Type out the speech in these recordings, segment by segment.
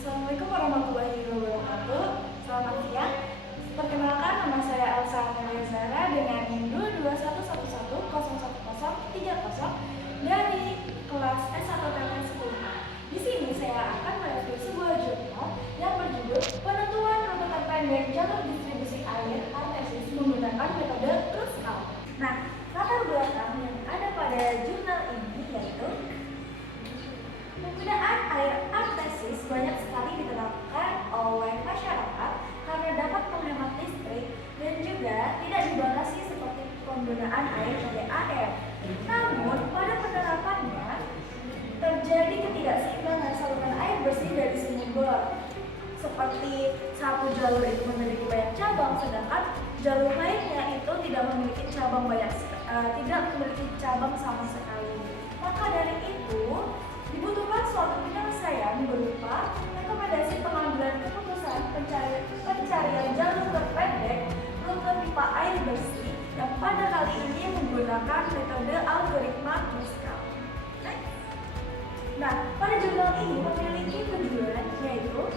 Assalamualaikum warahmatullahi wabarakatuh. Selamat siang. Perkenalkan, nama saya Elsa Zara dengan NIM 22111011030 dari kelas S1 TPS 10A. Di sini saya akan mereview sebuah jurnal yang berjudul Penentuan Rute Terpendek Jalur Distribusi Air Artesis menggunakan metode Kruskal. Nah, latar belakang yang ada pada jurnal ini yaitu penggunaan air artesis banyak sekali diterapkan oleh masyarakat karena dapat menghemat listrik dan juga tidak dibatasi seperti penggunaan air PDAM. Namun, pada penerapannya terjadi ketidakseimbangan saluran air bersih dari sumber. Seperti satu jalur itu memiliki banyak cabang, sedangkan jalur lainnya itu tidak memiliki cabang sama sekali. Maka dari itu dibutuhkan suatu penyelesaian berupa rekomendasi pengambilan keputusan pencarian jalur terpendek rute pipa air bersih yang pada kali ini menggunakan metode algoritma Kruskal. Nah, pada jurnal ini memiliki tujuan yaitu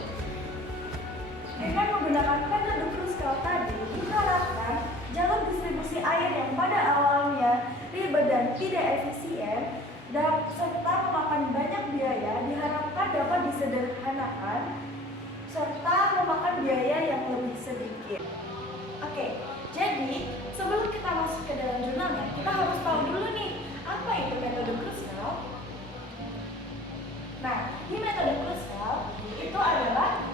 dengan menggunakan metode Kruskal tadi diharapkan jalur distribusi air yang pada awalnya ribet dan tidak efisien serta memakan banyak biaya diharapkan dapat disederhanakan serta memakan biaya yang lebih sedikit. Oke, jadi sebelum kita masuk ke dalam jurnalnya, kita harus tahu dulu nih apa itu metode Kruskal. Nah, di metode Kruskal itu adalah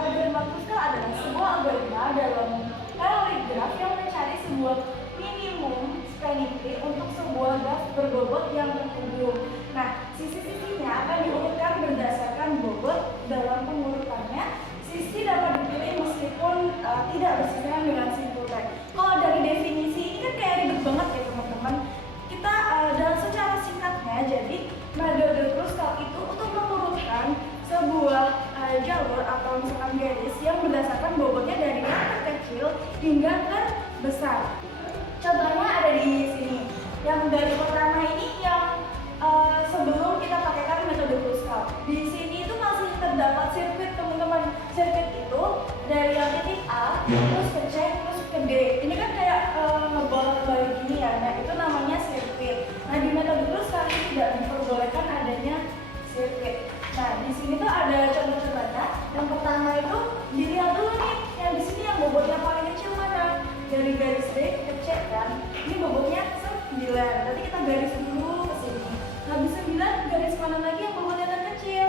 algoritma Kruskal adalah sebuah algoritma dalam teori graf yang mencari sebuah minimum spanning tree untuk sebuah graf berbobot yang terhubung. Nah, sisi-sisinya akan diurutkan berdasarkan bobot. Dalam pengurutannya, sisi dapat dipilih meskipun tidak bersifat dengan simpultan. Kalau dari definisi ini kan kayak ribet banget ya teman-teman. Kita dalam secara singkatnya, jadi metode Kruskal itu untuk mengurutkan sebuah jalur atau misalkan garis yang berdasarkan bobotnya dari yang terkecil hingga terbesar. Contohnya ada di sini. Yang dari pertama ini yang sebelum kita pakaikan metode Kruskal. Di sini itu masih terdapat sirkuit teman-teman. Sirkuit itu dari yang titik A terus ke C terus ke D. Ini kan kayak ngebolak-balik gini ya. Nah, itu namanya sirkuit. Nah, di metode Kruskal ini tidak diperbolehkan adanya sirkuit. Nah, di sini tuh ada contoh-contohnya. Yang pertama itu dilihat dulu nih, yang di sini yang bobotnya paling kecil mana? Dari garis B ke C kan. Ini bobotnya 9. Nanti kita garis dulu ke sini. Habis 9 garis mana lagi yang bobotnya terkecil?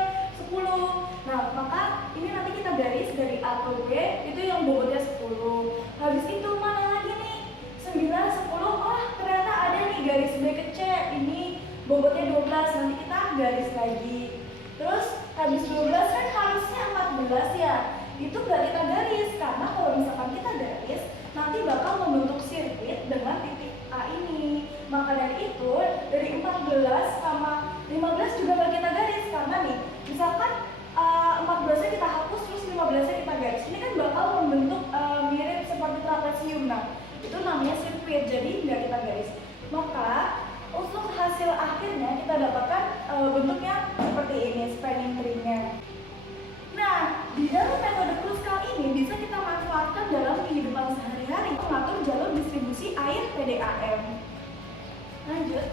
10. Nah, maka ini nanti kita garis dari A ke B itu yang bobotnya 10. Habis itu mana lagi nih? 9, 10. Oh, ternyata ada nih garis B ke C. Ini bobotnya 12. Nanti kita garis lagi. Terus habis 12 kan harusnya 14 ya. Itu nggak kita garis karena kalau misalkan kita garis nanti bakal membentuk sirkuit dengan titik A ini. Maka dari itu dari 14 sama 15 juga nggak kita garis karena nih misalkan 14-nya kita hapus terus 15-nya kita garis. Ini kan bakal membentuk mirip seperti trapesium. Nah, itu namanya sirkuit, jadi nggak kita garis. Maka untuk hasil akhirnya kita dapatkan bentuknya seperti ini, spanning tree-nya. Nah, di dalam metode Kruskal ini bisa kita manfaatkan dalam kehidupan sehari-hari mengatur jalur distribusi air PDAM. Lanjut.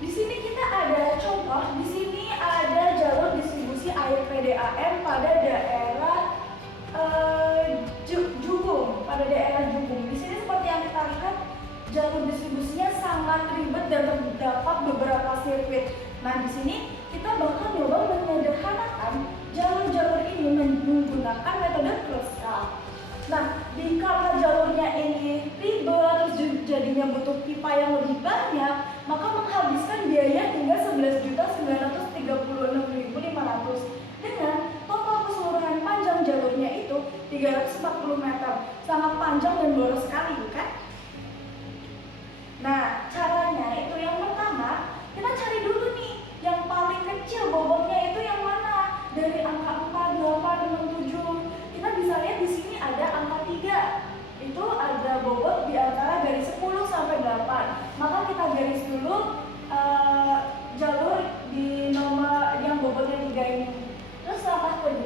Di sini kita ada contoh. Di sini ada jalur distribusi air PDAM pada daerah Jubung. Pada daerah Jubung. Di sini seperti yang kita lihat, jalur distribusinya sangat ribet dan terdapat beberapa sirkuit. Nah, di sini kita bakal coba menyederhanakan jalur-jalur ini menggunakan metode Kruskal. Nah, karena jalurnya ini ribet, terus jadinya butuh pipa yang lebih banyak, maka menghabiskan biaya hingga 11.936.500 dengan total keseluruhan panjang jalurnya itu 340 meter. Sangat panjang dan boros sekali, bukan? Nah, caranya itu yang pertama, kita cari dulu nih yang paling kecil bobotnya itu yang mana? Dari angka 4, 8, 6, 7. Kita bisa lihat di sini ada angka 3. Itu ada bobot di antara garis 10 sampai 8. Maka kita garis dulu jalur di nomor yang bobotnya 3 ini. Terus langkah kedua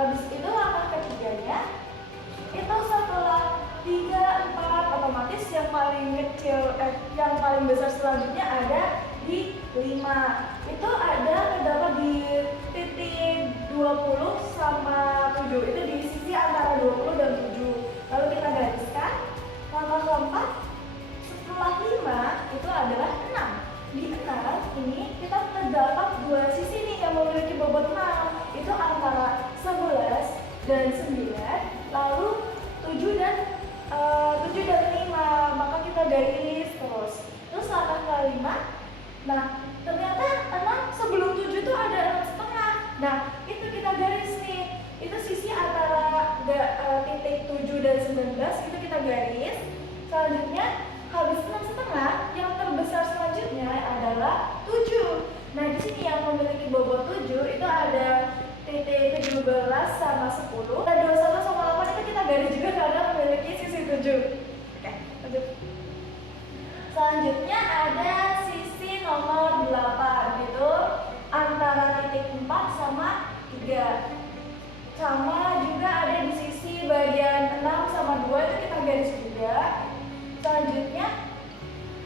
Habis itu langkah ketiganya, itu setelah 3, 4, otomatis yang paling kecil, yang paling besar selanjutnya ada di 5. Itu ada terdapat di titik 20 sama 7. Itu di sisi antara 20 dan 7. Lalu kita gariskan. Langkah keempat, setelah 5 itu adalah 6. Di 6 ini kita terdapat dua sisi nih yang memiliki bobot 6. Itu antara 11 dan 9. Lalu 7 dan 5. Maka kita garis terus. Terus langkah kelima, nah ternyata 6 sebelum 7 itu ada 6,5. Nah itu kita garis nih. Itu sisi antara titik 7 dan 19 itu kita garis. Selanjutnya habis 6,5 yang terbesar selanjutnya adalah 7. Nah di sini yang memiliki bobot 7 itu ada titik 17 sama 10. Dan 21 sama 8 itu kita garis juga karena memiliki sisi 7. Oke, lanjut. Selanjutnya ada sisi nomor 8 itu antara titik 4 sama 3. Sama juga ada di sisi bagian 6 sama 2 itu kita garis juga. Selanjutnya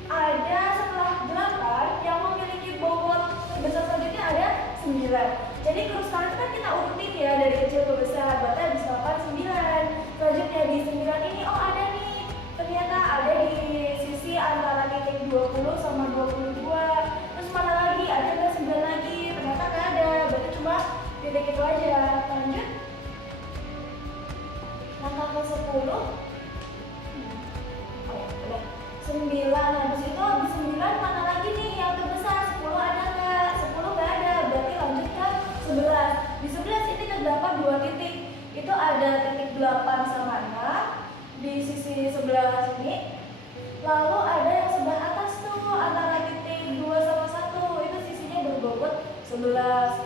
ada setelah 8 yang memiliki bobot terbesar selanjutnya ada 9. Jadi kerusakan itu kan kita urutin ya dari kecil ke besar. Berarti habis 8, 9. Selanjutnya di 9 ini oh ada nih. Ternyata ada di sisi antara titik 20 sama 22. Terus mana lagi? Ada nggak 9 lagi? Ternyata nggak ada. Berarti cuma titik itu aja. Lanjut. Langkah ke 10. Oh ya, udah. 9. Habis itu habis 9 mana lagi nih yang terbesar? 10 ada nggak? 10 nggak ada. Berarti lanjut ke 11. Di 11 ini terdapat dua titik. Itu ada titik 8 sama 6 di sisi sebelah sini. Lalu ada yang sebelah atas tuh antara titik 2 sama 1. Itu sisinya berbobot 11.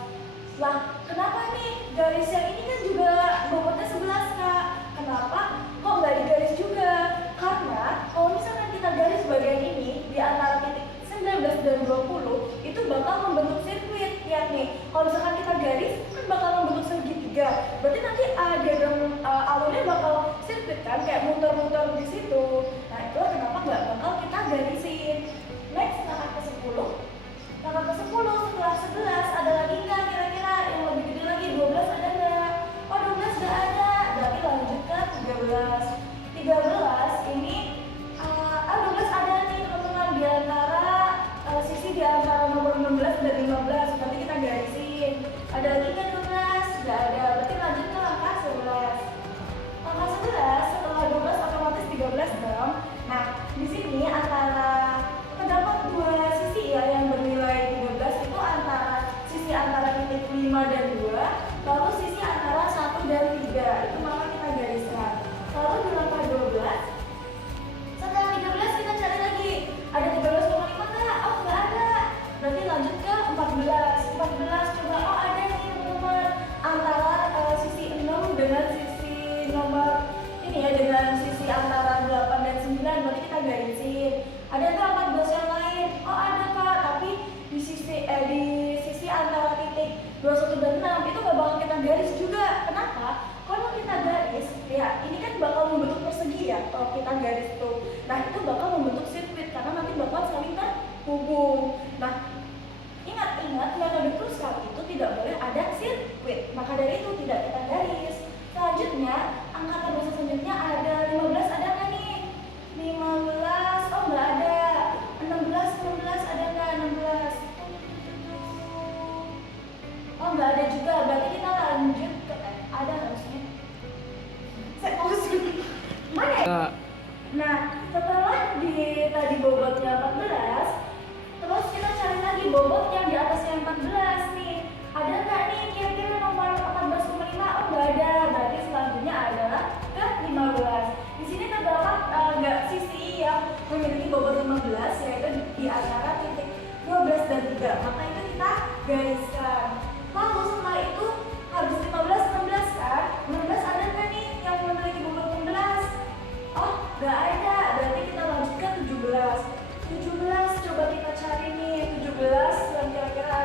Lah, kenapa nih garis yang ini kan juga bobotnya 11 Kak? Kenapa? Kok nggak digaris juga? Karena kalau misalkan kita garis bagian ini di antara titik 19 dan 20 itu bakal membentuk sirkuit ya nih. Kalau misalkan kita garis kan bakal membentuk segitiga. Berarti nanti diagram alurnya bakal sirkuit kan kayak muter-muter di situ. Nah, itulah kenapa nggak bakal kita garisin. Next, langkah ke 10. Langkah ke 10 setelah 11 ada lagi nggak kira-kira yang lebih gede lagi? 12 ada nggak? Oh 12 nggak ada. Berarti lanjut ke 13. 13 ini 12 ada nih teman-teman di antara sisi di antara nomor 16 dan 15. Nanti kita garisin. Ada lagi kan 12? Nggak ada. Berarti lanjut ke langkah 11. Langkah 11 setelah 12 otomatis 13 dong. Nah di sini antara terdapat dua sisi ya yang bernilai 13 itu antara titik 5 dan 2. Lalu sisi antara 1 dan 3. Itu maka kita gariskan. Lalu di langkah 12 setelah 13 kita cari lagi. Ada 13,5 nggak? Oh nggak ada. Berarti lanjut ke 14. 14 coba oh ada nih teman-teman antara sisi 6 dengan sisi nomor ini ya dengan sisi antara 8 dan 9. Berarti kita garisin. Ada nggak 14 yang lain? Oh ada Kak. Tapi di sisi antara titik 21 dan 6 itu nggak bakal kita garis juga. Kenapa? Kalau kita garis, ya ini kan bakal membentuk persegi ya kalau kita garis tuh. Nah itu bakal membentuk sirkuit karena nanti bakal saling terhubung. Nah ingat metode Kruskal itu tidak boleh ada sirkuit. Maka dari itu tidak kita garis. Selanjutnya angka terbesar selanjutnya ada 15 ada nggak nih? 15 oh nggak ada. 16 ada nggak? 16 oh nggak ada juga. Berarti kita lanjut ke ada harusnya. Saya pause dulu. Mana ya? Nah, setelah tadi bobotnya 14, terus kita cari lagi bobot yang di atasnya 14 nih. Ada nggak nih kira-kira nomor 14,5? Oh nggak ada. Berarti selanjutnya adalah ke 15. Di sini terdapat nggak sisi yang memiliki bobot 15 yaitu di antara titik 12 dan 3. Maka itu kita gariskan. Lalu setelah itu habis 15, 16 kan? 16 ada nggak nih yang memiliki bobot 16? Oh, nggak ada. Berarti kita lanjut ke 17. 17 coba kita cari nih. 17 yang kira-kira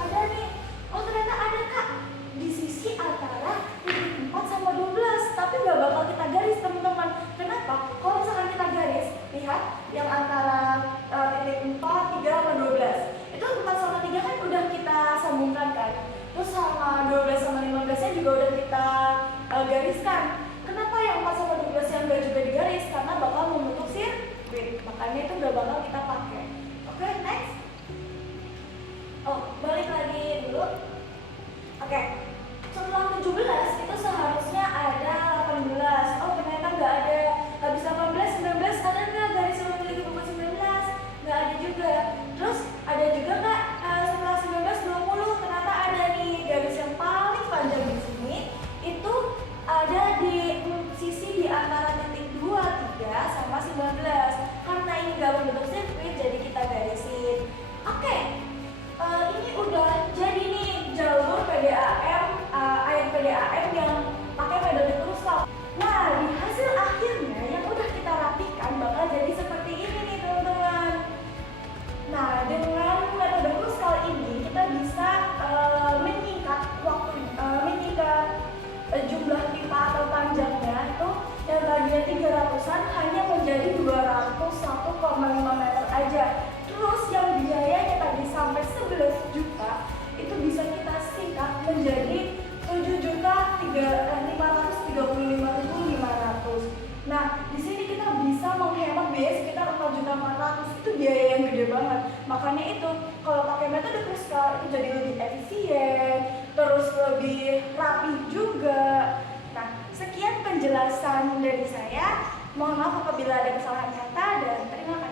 ada nih. Oh ternyata ada Kak. Di sisi antara Terus sama 12 sama 15-nya juga udah kita gariskan. Kenapa yang 4 sama 12 yang enggak juga digaris? Karena bakal membentuk sirkuit. Makanya itu nggak bakal kita pakai. Oke, next. Oh, balik lagi dulu. Oke. Setelah 17 itu seharusnya ada 18. Oh, ternyata nggak ada. Habis 18, 19 ada nggak garis yang memiliki bentuk 19? Nggak ada juga. Terus ada juga nggak setelah 19, 20? Ternyata ada nih garis yang paling panjang di sini. Itu ada di sisi di antara titik 2, 3 sama 19. Karena ini nggak membentuk sirkuit, jadi kita garisin. Oke. Ini udah jadi nih jalur PDAM, air PDAM yang pakai metode Kruskal. Nah, di hasil akhirnya yang udah kita rapikan bakal jadi seperti ini nih teman-teman. Nah, dengan metode Kruskal ini kita bisa menyingkat jumlah pipa atau panjangnya itu yang tadinya 300-an hanya menjadi 201,5 meter aja. Terus yang biayanya tadi sampai 11 juta itu bisa kita singkat menjadi 7.535.500. Nah, di sini kita bisa menghemat biaya sekitar 4.400.000. Itu biaya yang gede banget. Makanya itu kalau pakai metode Kruskal itu jadi lebih efisien, terus lebih rapi juga. Nah, sekian penjelasan dari saya. Mohon maaf apabila ada kesalahan kata dan terima kasih.